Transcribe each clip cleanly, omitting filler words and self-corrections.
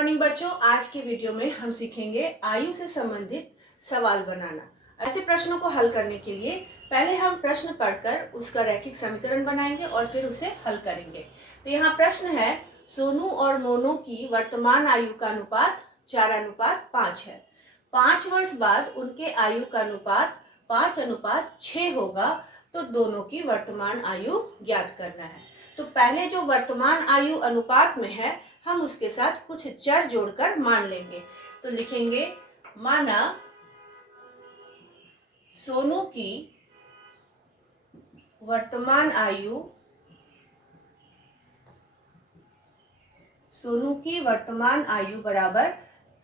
Morning बच्चों, आज के वीडियो में हम सीखेंगे आयु से संबंधित सवाल बनाना। ऐसे प्रश्नों को हल करने के लिए पहले हम प्रश्न पढ़कर उसका रैखिक समीकरण बनाएंगे और फिर उसे हल करेंगे। तो यहाँ प्रश्न है, सोनू और मोनू की वर्तमान आयु का अनुपात 4:5 है। 5 वर्ष बाद उनके आयु का अनुपात 5:6 होगा, तो दोनों की वर्तमान आयु ज्ञात करना है। तो पहले जो वर्तमान आयु अनुपात में है, हम उसके साथ कुछ चर जोड़कर मान लेंगे। तो लिखेंगे, माना सोनू की वर्तमान आयु बराबर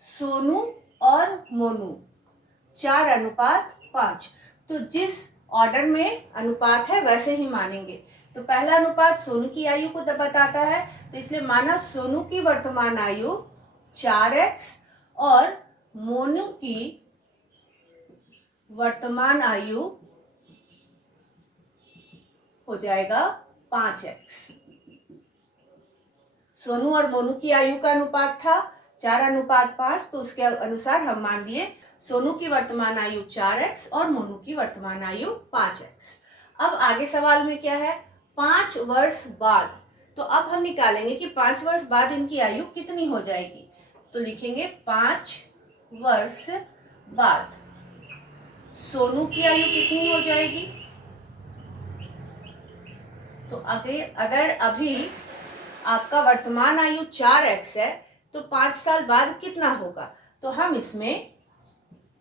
सोनू और मोनू 4:5। तो जिस ऑर्डर में अनुपात है वैसे ही मानेंगे। तो पहला अनुपात सोनू की आयु को बताता है, तो इसलिए माना सोनू की वर्तमान आयु 4x और मोनू की वर्तमान आयु हो जाएगा 5x। सोनू और मोनू की आयु का अनुपात था 4:5, तो उसके अनुसार हम मान लिए सोनू की वर्तमान आयु 4x और मोनू की वर्तमान आयु 5x। अब आगे सवाल में क्या है, 5 वर्ष बाद। तो अब हम निकालेंगे कि 5 वर्ष बाद इनकी आयु कितनी हो जाएगी। तो लिखेंगे 5 वर्ष बाद सोनू की आयु कितनी हो जाएगी। तो अगर अभी आपका वर्तमान आयु 4x है, तो 5 साल बाद कितना होगा। तो हम इसमें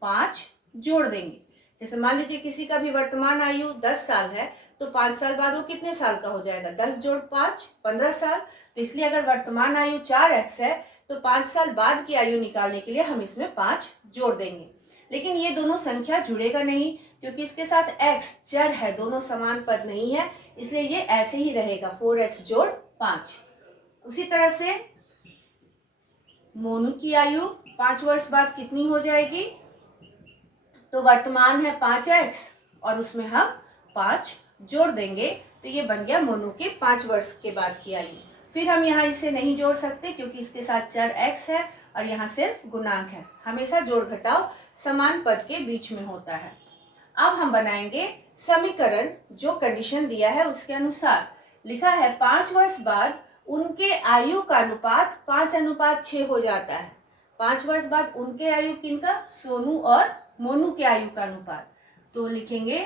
5 जोड़ देंगे। जैसे मान लीजिए किसी का भी वर्तमान आयु 10 साल है, तो 5 साल बाद वो कितने साल का हो जाएगा, 10 जोड़ 5 15 साल। तो इसलिए अगर वर्तमान आयु 4x है, तो 5 साल बाद की आयु निकालने के लिए हम इसमें 5 जोड़ देंगे। लेकिन ये दोनों संख्या जुड़ेगा नहीं, क्योंकि इसके साथ x चर है, दोनों समान पद नहीं है, इसलिए ये ऐसे ही रहेगा 4x जोड़ 5। उसी तरह से मोनू की आयु 5 वर्ष बाद कितनी हो जाएगी। तो वर्तमान है 5x और उसमें हम 5 जोड़ देंगे, तो ये बन गया मोनू के 5 वर्ष के बाद की आयु। फिर हम यहाँ इसे नहीं जोड़ सकते, क्योंकि इसके साथ चर x है और यहाँ सिर्फ गुणांक है। हमेशा जोड़ घटाव समान पद के बीच में होता है। अब हम बनाएंगे समीकरण, जो कंडीशन दिया है उसके अनुसार। लिखा है 5 वर्ष बाद उनके आयु का अनुपात 5:6 हो जाता है। 5 वर्ष बाद उनके आयु किनका, सोनू और मोनू के आयु का अनुपात। तो लिखेंगे,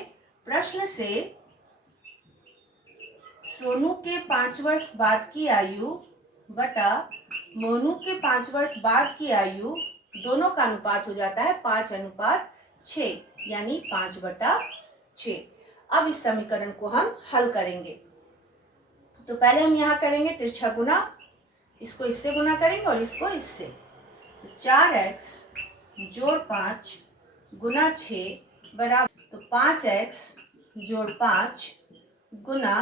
प्रश्न से सोनू के 5 वर्ष बाद की आयु बटा मोनू के 5 वर्ष बाद की आयु, दोनों का अनुपात हो जाता है 5:6, यानी 5/6। अब इस समीकरण को हम हल करेंगे। तो पहले हम यहाँ करेंगे तिरछा गुना, इसको इससे गुना करेंगे और इसको इससे। तो 4x जोड़ 5 गुना 6 बराबर, तो 5x जोड़ 5 गुना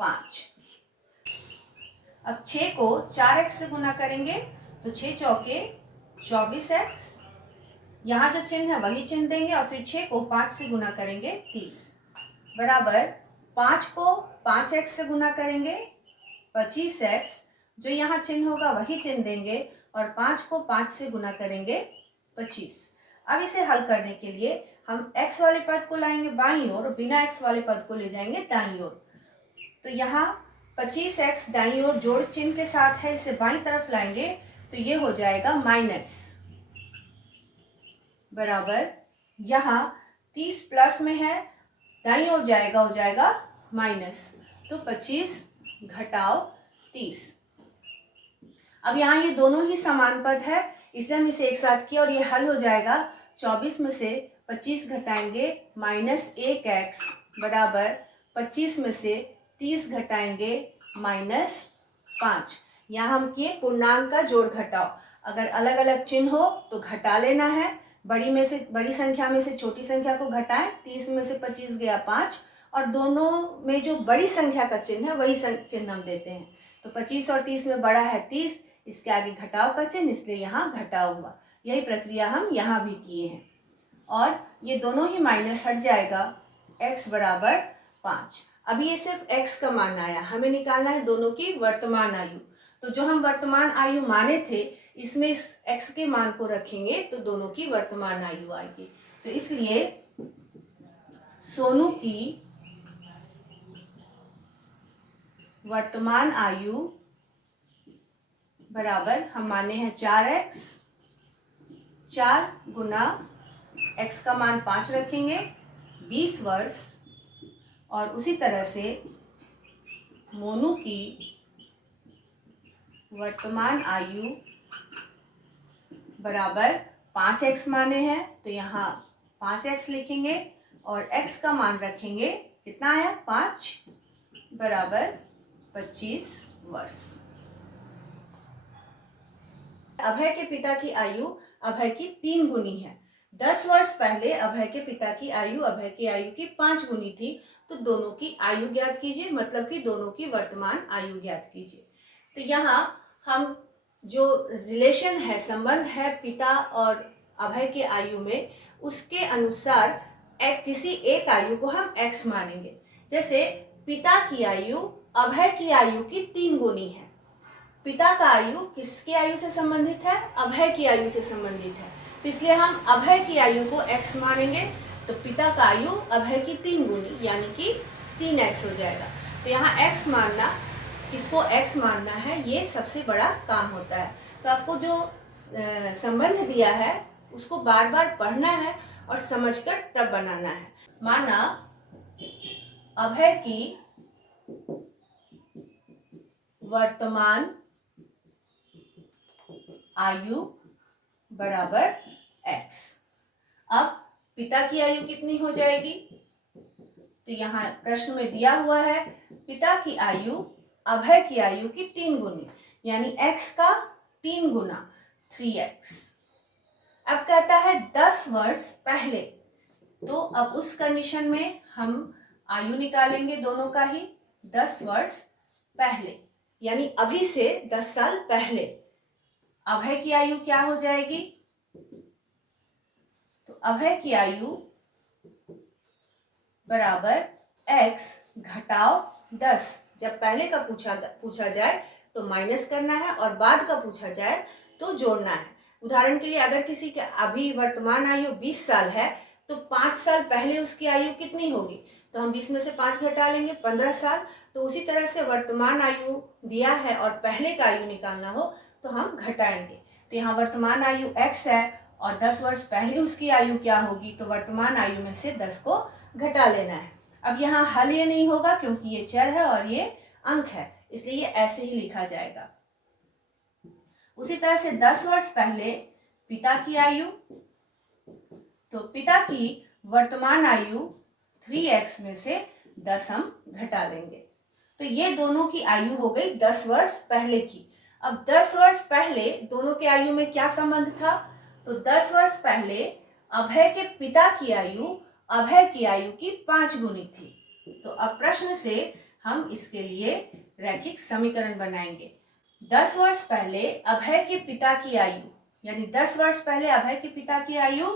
5। अब 6 को 4x से गुना करेंगे, तो 6 चौके 24x, यहाँ जो चिन्ह है वही चिन्ह देंगे और फिर 6 को 5 से गुना करेंगे 30 बराबर 5 को 5x से गुना करेंगे 25x, जो यहाँ चिन्ह होगा वही चिन्ह देंगे और 5 को 5 से गुना करेंगे 25। अब इसे हल करने के लिए हम x वाले पद को लाएंगे बाईं ओर और बिना x वाले पद को ले जाएंगे दाईं ओर। तो यहाँ 25x दाईं ओर जोड़ चिन्ह के साथ है, इसे बाईं तरफ लाएंगे तो ये हो जाएगा माइनस बराबर, यहाँ 30 प्लस में है, दाईं ओर जाएगा हो जाएगा माइनस, तो 25 घटाव 30। अब यहाँ ये दोनों ही समान पद है, इसलिए हम इसे एक साथ किया और ये हल हो जाएगा। 24 में से 25 घटाएंगे -1x बराबर 25 में से 30 घटाएंगे -5। यहाँ हम किए पूर्णांक का जोड़ घटाव। अगर अलग अलग चिन्ह हो तो घटा लेना है, बड़ी संख्या में से छोटी संख्या को घटाएं। 30 में से 25 गया 5, और दोनों में जो बड़ी संख्या का चिन्ह है वही चिन्ह हम देते हैं। तो 25 और 30 में बड़ा है 30, इसके आगे घटाव का चिन्ह, इसलिए यहाँ घटाव हुआ। यही प्रक्रिया हम यहाँ भी किए हैं और ये दोनों ही माइनस हट जाएगा, x बराबर 5। अभी ये सिर्फ x का मान आया, हमें निकालना है दोनों की वर्तमान आयु। तो जो हम वर्तमान आयु माने थे इसमें इस x के मान को रखेंगे तो दोनों की वर्तमान आयु आएगी। तो इसलिए सोनू की वर्तमान आयु बराबर, हम माने हैं 4x, 4 गुना x का मान 5 रखेंगे, 20 वर्ष। और उसी तरह से मोनू की वर्तमान आयु बराबर 5x माने हैं तो यहाँ 5x लिखेंगे और x का मान रखेंगे, कितना आया 5 बराबर 25 वर्ष। अभय के पिता की आयु अभय की 3 गुनी है। 10 वर्ष पहले अभय के पिता की आयु अभय की आयु की 5 गुनी थी, तो दोनों की आयु ज्ञात कीजिए, मतलब कि दोनों की वर्तमान आयु ज्ञात कीजिए। तो यहाँ हम जो रिलेशन है, संबंध है पिता और अभय के आयु में, उसके अनुसार किसी एक आयु को हम x मानेंगे। जैसे पिता की आयु अभय की आयु की 3 गुनी है। पिता का आयु किसकी आयु से संबंधित है? अभय की आयु से संबंधित है, तो इसलिए हम अभय की आयु को x मानेंगे। तो पिता का आयु अभय की 3 गुनी यानी कि 3x हो जाएगा। तो यहाँ x मानना, किसको x मानना है, ये सबसे बड़ा काम होता है। तो आपको जो संबंध दिया है उसको बार बार पढ़ना है और समझकर तब बनाना है। माना अभय की वर्तमान आयु बराबर x। अब पिता की आयु कितनी हो जाएगी? तो यहाँ प्रश्न में दिया हुआ है पिता की आयु अभय की आयु की 3 गुनी, यानी x का 3 गुना 3x। अब कहता है 10 वर्ष पहले, तो अब उस कंडीशन में हम आयु निकालेंगे दोनों का ही। 10 वर्ष पहले यानी अभी से 10 साल पहले अभय की आयु क्या हो जाएगी? तो अभय की आयु बराबर x घटाओ 10। जब पहले का पूछा जाए तो माइनस करना है और बाद का पूछा जाए तो जोड़ना है। उदाहरण के लिए अगर किसी के अभी वर्तमान आयु 20 साल है तो 5 साल पहले उसकी आयु कितनी होगी? तो हम 20 में से 5 घटा लेंगे, 15 साल। तो उसी तरह से वर्तमान आयु दिया है और पहले का आयु निकालना हो तो हम घटाएंगे। तो यहाँ वर्तमान आयु x है और 10 वर्ष पहले उसकी आयु क्या होगी? तो वर्तमान आयु में से 10 को घटा लेना है। अब यहाँ हल ये नहीं होगा क्योंकि ये चर है और ये अंक है, इसलिए ये ऐसे ही लिखा जाएगा। उसी तरह से 10 वर्ष पहले पिता की आयु, तो पिता की वर्तमान आयु 3x में से 10 हम घटा लेंगे। तो ये दोनों की आयु हो गई 10 वर्ष पहले की। अब 10 वर्ष पहले दोनों के आयु में क्या संबंध था? तो 10 वर्ष पहले अभय के पिता की आयु अभय की आयु की 5 गुनी थी। तो अब प्रश्न से हम इसके लिए रैखिक समीकरण बनाएंगे। 10 वर्ष पहले अभय के पिता की आयु, यानी 10 वर्ष पहले अभय के पिता की आयु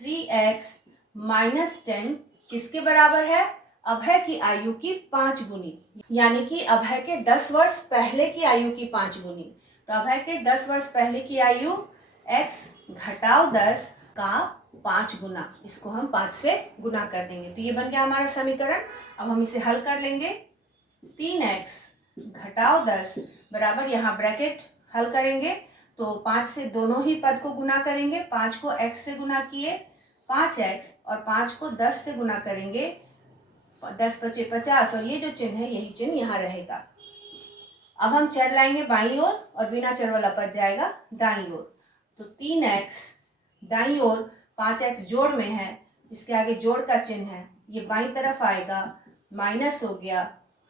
3x माइनस 10 किसके बराबर है? अभय की आयु की 5 गुनी, यानी कि अभय के 10 वर्ष पहले की आयु की 5 गुनी। तो अभय के 10 वर्ष पहले की आयु x घटाओ 10 का 5 गुना, इसको हम 5 से गुना कर देंगे। तो ये बन गया हमारा समीकरण। अब हम इसे हल कर लेंगे। 3x घटाओ 10 बराबर, यहाँ ब्रैकेट हल करेंगे तो 5 से दोनों ही पद को गुना करेंगे। 5 को x से गुना किए 5x और 5 को 10 से गुना करेंगे 10 × 50 और ये जो चिन्ह है यही चिन्ह यहाँ रहेगा। अब हम चर लाएंगे बाईं ओर और बिना चर वाला पद जाएगा दाईं ओर। तो 3x दाईं ओर 5x जोड़ में है, इसके आगे जोड़ का चिन्ह है, ये बाईं तरफ आएगा, माइनस हो गया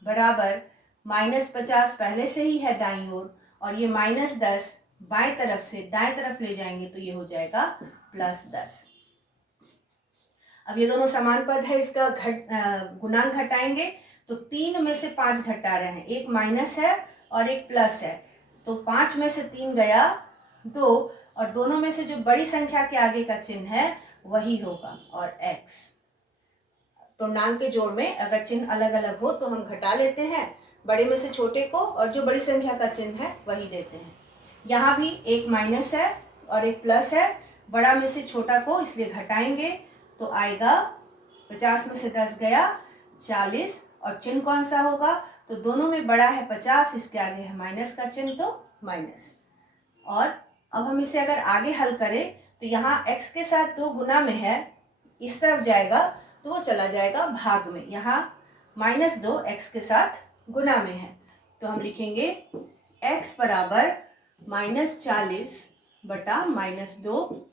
बराबर -50 पहले से ही है दाईं ओर और ये -10 बाएं तरफ से दाएं तरफ ले जाएंगे तो ये हो जाएगा +10। अब ये दोनों समान पद है, इसका गुणांक घटाएंगे तो 3 में से 5 घटा रहे हैं, एक माइनस है और एक प्लस है। तो 5 में से 3 गया 2 और दोनों में से जो बड़ी संख्या के आगे का चिन्ह है वही होगा और x। पूर्णांक के जोड़ में अगर चिन्ह अलग अलग हो तो हम घटा लेते हैं, बड़े में से छोटे को और जो बड़ी संख्या का चिन्ह है वही देते हैं। यहाँ भी एक माइनस है और एक प्लस है, बड़ा में से छोटा को इसलिए घटाएंगे तो आएगा 50 में से 10 गया 40, और चिन्ह कौन सा होगा, तो दोनों में बड़ा है 50, इसके आगे है माइनस का चिन्ह तो माइनस। और अब हम इसे अगर आगे हल करें तो यहाँ x के साथ 2 गुना में है, इस तरफ जाएगा तो वो चला जाएगा भाग में, यहाँ -2 x के साथ गुना में है, तो हम लिखेंगे x बराबर -40 बटा -2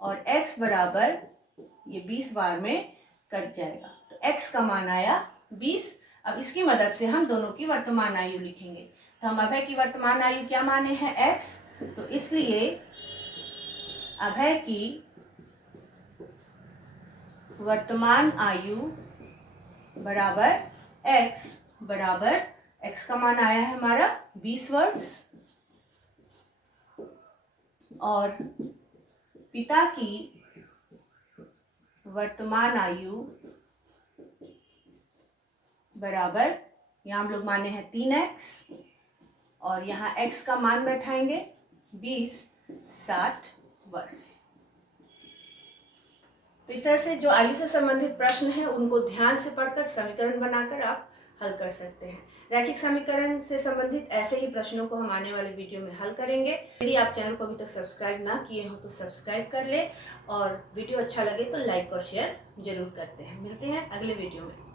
और x बराबर ये 20 बार में कट जाएगा, तो x का मान आया 20। अब इसकी मदद से हम दोनों की वर्तमान आयु लिखेंगे। तो हम अभय की वर्तमान आयु क्या माने हैं x, तो इसलिए अभय की वर्तमान आयु बराबर x का मान आया है हमारा 20 वर्ष, और पिता की वर्तमान आयु बराबर, यहाँ हम लोग माने हैं 3x, और यहाँ x का मान बैठाएंगे 60 वर्ष। तो इस तरह से जो आयु से संबंधित प्रश्न है उनको ध्यान से पढ़कर समीकरण बनाकर आप हल कर सकते हैं। रैखिक समीकरण से संबंधित ऐसे ही प्रश्नों को हम आने वाले वीडियो में हल करेंगे। यदि आप चैनल को अभी तक सब्सक्राइब ना किए हो तो सब्सक्राइब कर ले, और वीडियो अच्छा लगे तो लाइक और शेयर जरूर करते हैं। मिलते हैं अगले वीडियो में।